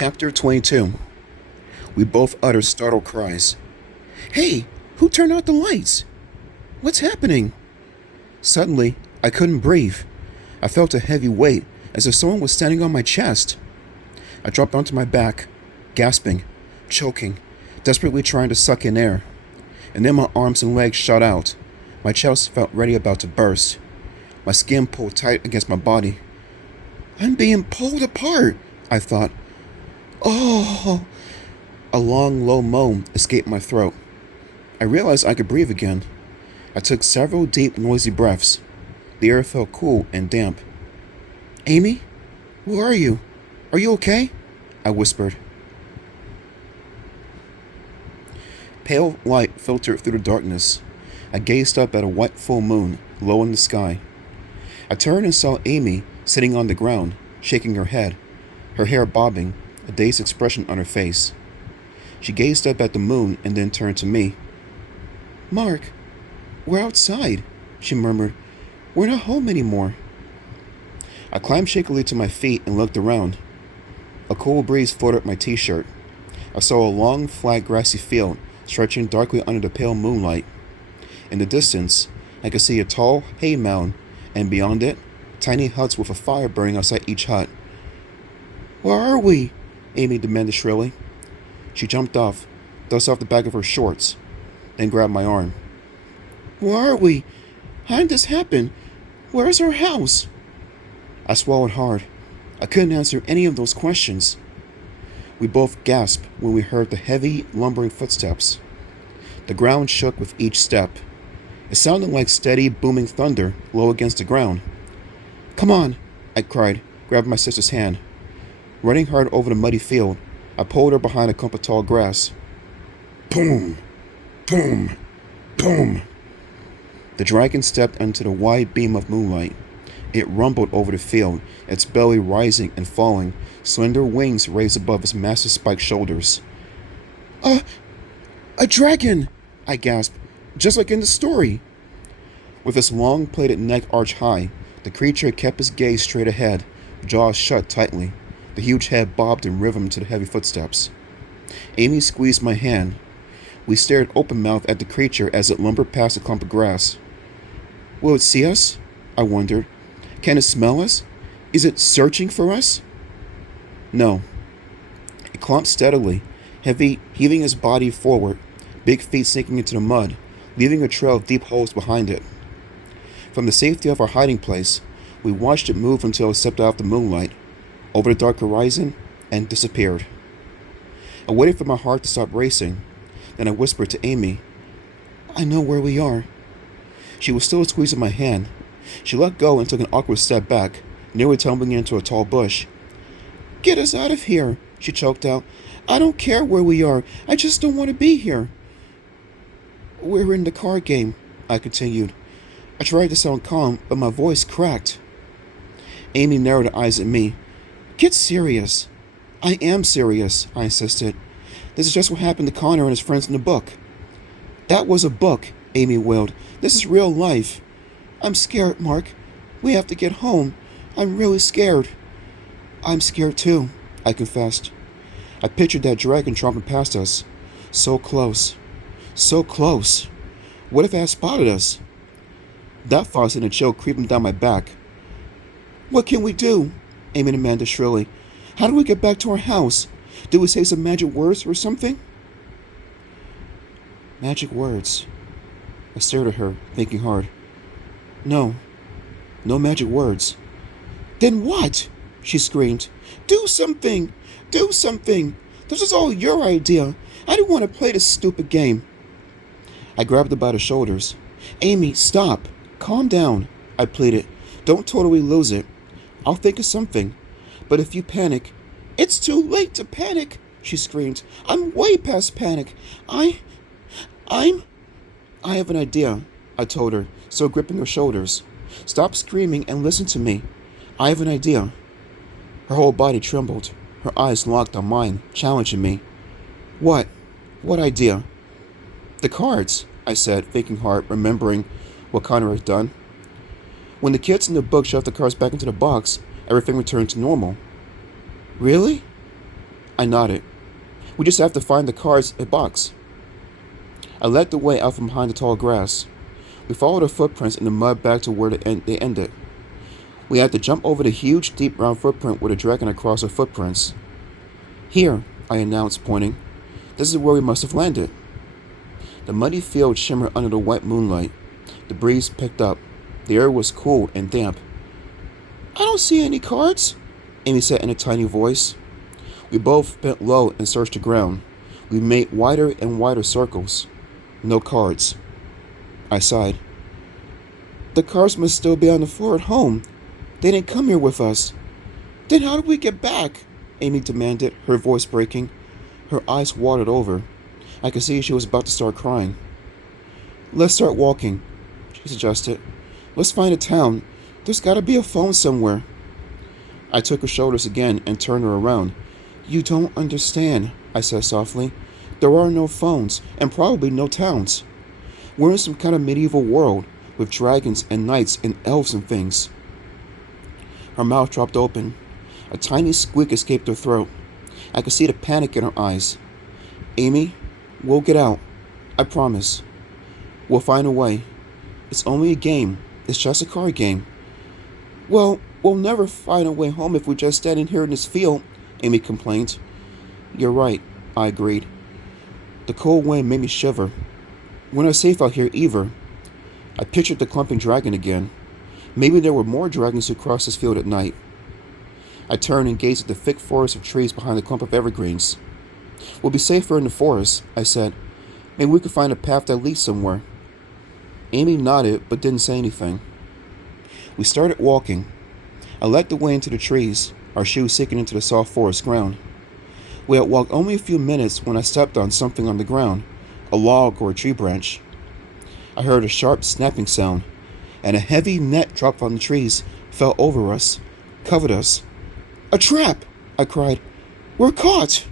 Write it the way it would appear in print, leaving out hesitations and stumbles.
Chapter 22. We both utter startled cries. Hey, who turned out the lights? What's happening? Suddenly, I couldn't breathe. I felt a heavy weight as if someone was standing on my chest. I dropped onto my back, gasping, choking, desperately trying to suck in air. And then my arms and legs shot out. My chest felt ready about to burst. My skin pulled tight against my body. I'm being pulled apart, I thought. Oh! A long, low moan escaped my throat. I realized I could breathe again. I took several deep, noisy breaths. The air felt cool and damp. Amy? Where are you? Are you okay? I whispered. Pale light filtered through the darkness. I gazed up at a white full moon low in the sky. I turned and saw Amy sitting on the ground, shaking her head, her hair bobbing, a dazed expression on her face. She gazed up at the moon and then turned to me. Mark, we're outside, she murmured. We're not home anymore. I climbed shakily to my feet and looked around. A cool breeze fluttered my t-shirt. I saw a long, flat, grassy field stretching darkly under the pale moonlight. In the distance, I could see a tall hay mound, and beyond it, tiny huts with a fire burning outside each hut. Where are we? Amy demanded shrilly. She jumped off, dust off the back of her shorts, then grabbed my arm. Where are we? How did this happen? Where's our house? I swallowed hard. I couldn't answer any of those questions. We both gasped when we heard the heavy, lumbering footsteps. The ground shook with each step. It sounded like steady, booming thunder low against the ground. Come on, I cried, grabbing my sister's hand. Running hard over the muddy field, I pulled her behind a clump of tall grass. Boom! Boom! Boom! The dragon stepped into the wide beam of moonlight. It rumbled over the field, its belly rising and falling, slender wings raised above its massive spiked shoulders. A dragon! I gasped, just like in the story. With its long, plaited neck arched high, the creature kept its gaze straight ahead, jaws shut tightly. The huge head bobbed in rhythm to the heavy footsteps. Amy squeezed my hand. We stared open-mouthed at the creature as it lumbered past a clump of grass. Will it see us? I wondered. Can it smell us? Is it searching for us? No. It clumped steadily, heaving its body forward, big feet sinking into the mud, leaving a trail of deep holes behind it. From the safety of our hiding place, we watched it move until it stepped out of the moonlight, over the dark horizon, and disappeared. I waited for my heart to stop racing. Then I whispered to Amy, I know where we are. She was still squeezing my hand. She let go and took an awkward step back, nearly tumbling into a tall bush. Get us out of here, she choked out. I don't care where we are. I just don't want to be here. We're in the card game, I continued. I tried to sound calm, but my voice cracked. Amy narrowed her eyes at me. Get serious. I am serious, I insisted. This is just what happened to Connor and his friends in the book. That was a book, Amy wailed. This is real life. I'm scared, Mark. We have to get home. I'm really scared. I'm scared too, I confessed. I pictured that dragon tromping past us. So close. So close. What if it had spotted us? That thought sent a chill creeping down my back. What can we do? Amy demanded shrilly. How do we get back to our house? Do we say some magic words or something? Magic words. I stared at her, thinking hard. No. No magic words. Then what? She screamed. Do something! Do something! This is all your idea. I didn't want to play this stupid game. I grabbed her by the shoulders. Amy, stop. Calm down, I pleaded. Don't totally lose it. I'll think of something. But if you panic... It's too late to panic, she screamed. I'm way past panic. I have an idea, I told her, still gripping her shoulders. Stop screaming and listen to me. I have an idea. Her whole body trembled. Her eyes locked on mine, challenging me. What? What idea? The cards, I said, thinking hard, remembering what Connor had done. When the kids in the book shoved the cards back into the box, everything returned to normal. Really? I nodded. We just have to find the car's box. I led the way out from behind the tall grass. We followed the footprints in the mud back to where they ended. We had to jump over the huge, deep, round footprint with a dragon across our footprints. Here, I announced, pointing. This is where we must have landed. The muddy field shimmered under the white moonlight. The breeze picked up. The air was cool and damp. I don't see any cards, Amy said in a tiny voice. We both bent low and searched the ground. We made wider and wider circles. No cards. I sighed. The cards must still be on the floor at home. They didn't come here with us. Then how did we get back? Amy demanded, her voice breaking. Her eyes watered over. I could see she was about to start crying. Let's start walking, she suggested. Let's find a town. There's got to be a phone somewhere. I took her shoulders again and turned her around. You don't understand, I said softly. There are no phones, and probably no towns. We're in some kind of medieval world, with dragons and knights and elves and things. Her mouth dropped open. A tiny squeak escaped her throat. I could see the panic in her eyes. Amy, we'll get out. I promise. We'll find a way. It's only a game. It's just a card game. Well, we'll never find a way home if we're just standing here in this field, Amy complained. You're right, I agreed. The cold wind made me shiver. We're not safe out here either. I pictured the clumping dragon again. Maybe there were more dragons who crossed this field at night. I turned and gazed at the thick forest of trees behind the clump of evergreens. We'll be safer in the forest, I said. Maybe we could find a path that leads somewhere. Amy nodded but didn't say anything. We started walking. I led the way into the trees, our shoes sinking into the soft forest ground. We had walked only a few minutes when I stepped on something on the ground, a log or a tree branch. I heard a sharp snapping sound, and a heavy net dropped from the trees, fell over us, covered us. A trap! I cried. We're caught!